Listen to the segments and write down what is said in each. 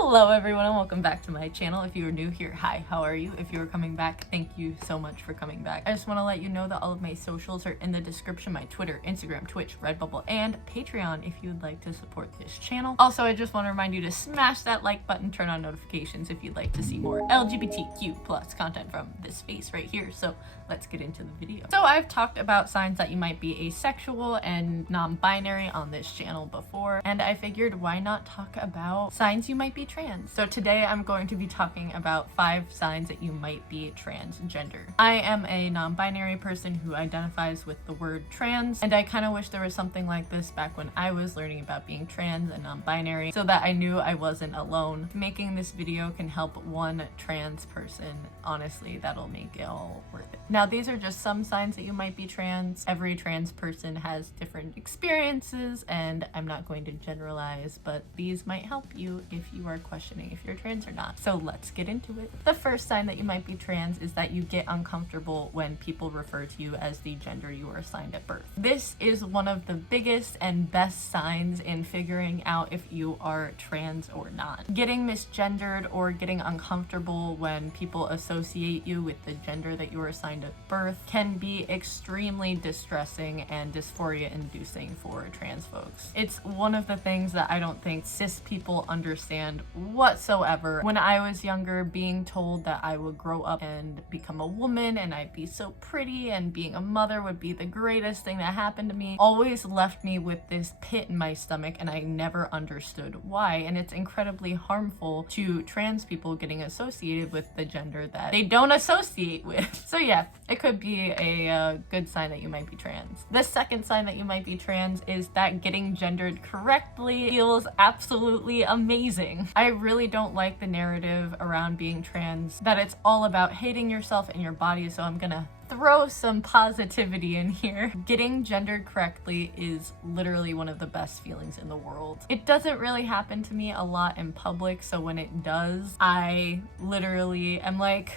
Hello everyone and welcome back to my channel. If you are new here, hi, how are you? If you are coming back, thank you so much for coming back. I just want to let you know that all of my socials are in the description, my Twitter, Instagram, Twitch, Redbubble, and Patreon if you'd like to support this channel. Also, I just want to remind you to smash that like button, turn on notifications if you'd like to see more LGBTQ plus content from this space right here. So let's get into the video. So I've talked about signs that you might be asexual and non-binary on this channel before, and I figured why not talk about signs you might be trans. So today I'm going to be talking about 5 signs that you might be transgender. I am a non-binary person who identifies with the word trans, and I kind of wish there was something like this back when I was learning about being trans and non-binary so that I knew I wasn't alone. Making this video can help one trans person. Honestly, that'll make it all worth it. Now, these are just some signs that you might be trans. Every trans person has different experiences, and I'm not going to generalize, but these might help you if you are questioning if you're trans or not. So let's get into it. The first sign that you might be trans is that you get uncomfortable when people refer to you as the gender you were assigned at birth. This is one of the biggest and best signs in figuring out if you are trans or not. Getting misgendered or getting uncomfortable when people associate you with the gender that you were assigned at birth can be extremely distressing and dysphoria inducing for trans folks. It's one of the things that I don't think cis people understand whatsoever. When I was younger, being told that I would grow up and become a woman and I'd be so pretty and being a mother would be the greatest thing that happened to me always left me with this pit in my stomach, and I never understood why. And it's incredibly harmful to trans people getting associated with the gender that they don't associate with. So yeah, it could be a good sign that you might be trans. The second sign that you might be trans is that getting gendered correctly feels absolutely amazing. I really don't like the narrative around being trans, that it's all about hating yourself and your body, so I'm gonna throw some positivity in here. Getting gendered correctly is literally one of the best feelings in the world. It doesn't really happen to me a lot in public, so when it does, I literally am like,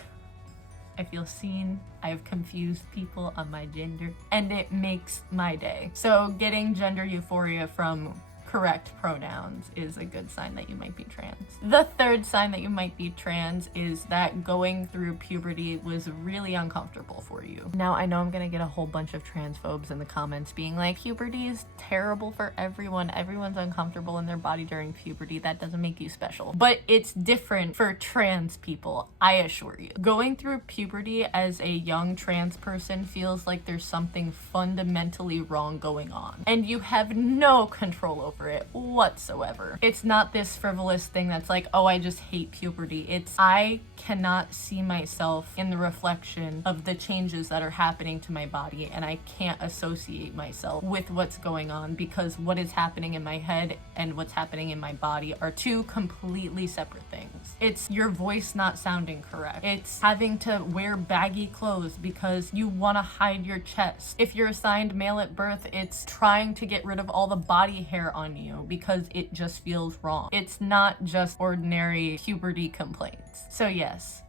I feel seen. I've confused people on my gender, and it makes my day. So getting gender euphoria from correct pronouns is a good sign that you might be trans. The third sign that you might be trans is that going through puberty was really uncomfortable for you. Now, I know I'm gonna get a whole bunch of transphobes in the comments being like, puberty is terrible for everyone. Everyone's uncomfortable in their body during puberty. That doesn't make you special. But it's different for trans people, I assure you. Going through puberty as a young trans person feels like there's something fundamentally wrong going on, and you have no control over it whatsoever. It's not this frivolous thing that's like, oh, I just hate puberty. It's, I cannot see myself in the reflection of the changes that are happening to my body, and I can't associate myself with what's going on because what is happening in my head and what's happening in my body are two completely separate things. It's your voice not sounding correct. It's having to wear baggy clothes because you want to hide your chest. If you're assigned male at birth, it's trying to get rid of all the body hair on you because it just feels wrong. It's not just ordinary puberty complaints. So yes,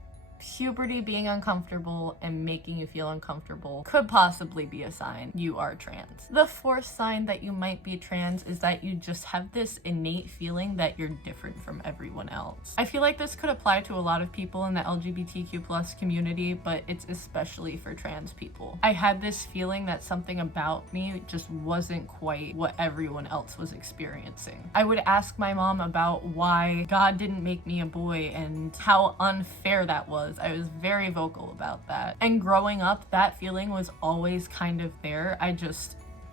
puberty being uncomfortable and making you feel uncomfortable could possibly be a sign you are trans. The fourth sign that you might be trans is that you just have this innate feeling that you're different from everyone else. I feel like this could apply to a lot of people in the LGBTQ plus community, but it's especially for trans people. I had this feeling that something about me just wasn't quite what everyone else was experiencing. I would ask my mom about why God didn't make me a boy and how unfair that was. I was very vocal about that. And growing up, that feeling was always kind of there.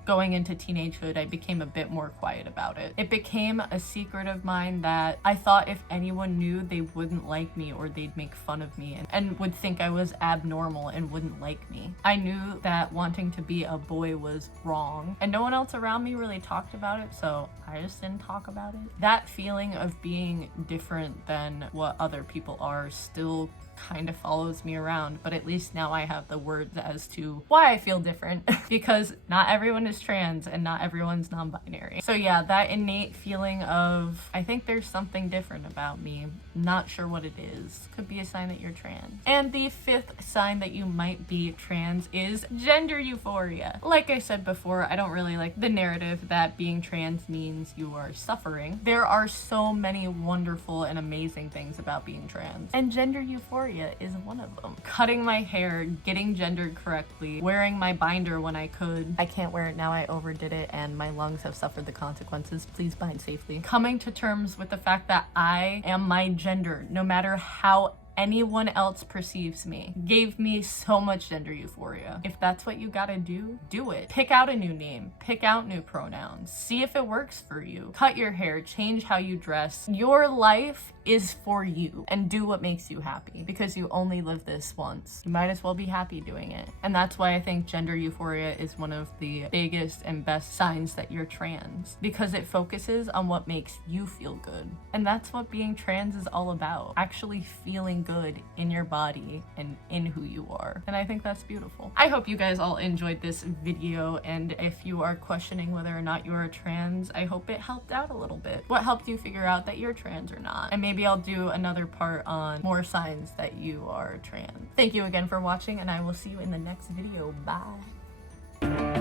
Going into teenagehood, I became a bit more quiet about it. It became a secret of mine that I thought if anyone knew, they wouldn't like me or they'd make fun of me and would think I was abnormal and wouldn't like me. I knew that wanting to be a boy was wrong, and no one else around me really talked about it, so I just didn't talk about it. That feeling of being different than what other people are still kind of follows me around, but at least now I have the words as to why I feel different because not everyone is trans and not everyone's non-binary. So yeah, that innate feeling of, I think there's something different about me. Not sure what it is. Could be a sign that you're trans. And the fifth sign that you might be trans is gender euphoria. Like I said before, I don't really like the narrative that being trans means you are suffering. There are so many wonderful and amazing things about being trans, and gender euphoria is one of them. Cutting my hair, getting gendered correctly, wearing my binder when I could. I can't wear it now, I overdid it and my lungs have suffered the consequences. Please bind safely. Coming to terms with the fact that I am my gender, no matter how anyone else perceives me, gave me so much gender euphoria. If that's what you gotta do, do it. Pick out a new name, pick out new pronouns, see if it works for you. Cut your hair, change how you dress. Your life is for you, and do what makes you happy, because you only live this once. You might as well be happy doing it. And that's why I think gender euphoria is one of the biggest and best signs that you're trans, because it focuses on what makes you feel good. And that's what being trans is all about, actually feeling good in your body and in who you are. And I think that's beautiful. I hope you guys all enjoyed this video, and if you are questioning whether or not you are trans, I hope it helped out a little bit. What helped you figure out that you're trans or not? And maybe I'll do another part on more signs that you are trans. Thank you again for watching, and I will see you in the next video. Bye.